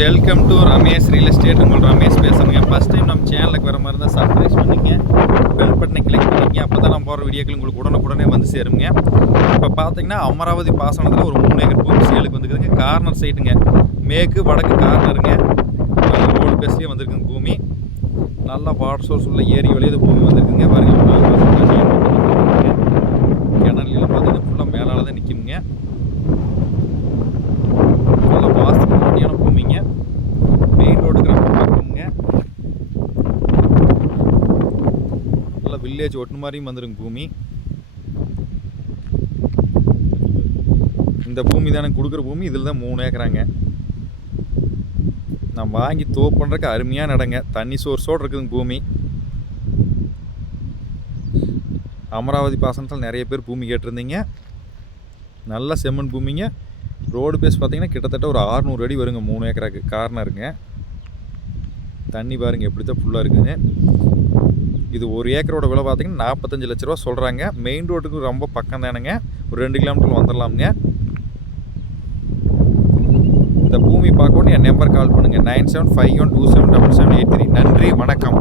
Welcome to Ramesh real estate உங்கள் ரமேஷ் பேசுகிறேங்க first time நம்ம சேனலுக்கு வர மாதிரி தான் சப்ஸ்கிரைப் பண்ணிங்க பெல் பட்டனை கிளிக் பண்ணிங்க அப்போ தான் நம்ம போகிற வீடியோக்கள் உங்களுக்கு உடனுக்குடனே வந்து சேருங்க. இப்போ பார்த்தீங்கன்னா அமராவதி பாசனத்தில் ஒரு மூணு ஏக்கர் பூமி சேலுக்கு வந்துருக்குதுங்க. கார்னர் சைடுங்க மேற்கு வடக்கு கார்னருங்க ரோடு பேஸ்லேயே வந்திருக்குங்க பூமி. நல்லா வாட்டர் சோர்ஸ் உள்ள ஏரி வழியாக பூமி வந்திருக்குங்க. பாருங்க கிணறுலாம் பார்த்தீங்கன்னா ஃபுல்லாக மேலால் தான் நிற்குங்க நல்ல வாஸ்து மாதிரியான பூமிங்க மெயின் ரோடுக்கு ரொம்ப பக்கமுங்க நல்ல வில்லேஜ் ஒட்டு மாதிரியும் வந்துருங்க பூமி. இந்த பூமி தானே கொடுக்குற பூமி. இதில் தான் மூணு ஏக்கராங்க. நான் வாங்கி தோப்பு பண்ணுறக்கு அருமையான இடங்க. தண்ணி சோர்ஸோடு இருக்குதுங்க பூமி. அமராவதி பாசனத்தில் நிறைய பேர் பூமி கேட்டிருந்தீங்க. நல்ல செம்மண் பூமிங்க. ரோடு பேஸ் பார்த்தீங்கன்னா கிட்டத்தட்ட ஒரு 600 அடி வருங்க மூணு ஏக்கராக்கு. கார்னருங்க. தண்ணி பாருங்க எப்படி தான் ஃபுல்லாக இருக்குங்க இது ஒரு ஏக்கரோட விலை பார்த்தீங்கன்னா நாற்பத்தஞ்சு லட்ச ரூபா சொல்கிறாங்க மெயின் ரோட்டுக்கு ரொம்ப பக்கம் தானுங்க. ஒரு ரெண்டு கிலோமீட்டர் வந்துடலாமுங்க இந்த பூமி பார்க்கணும் என் நம்பர் கால் பண்ணுங்கள் nine seven five one two seven double seven eight three. நன்றி வணக்கம்.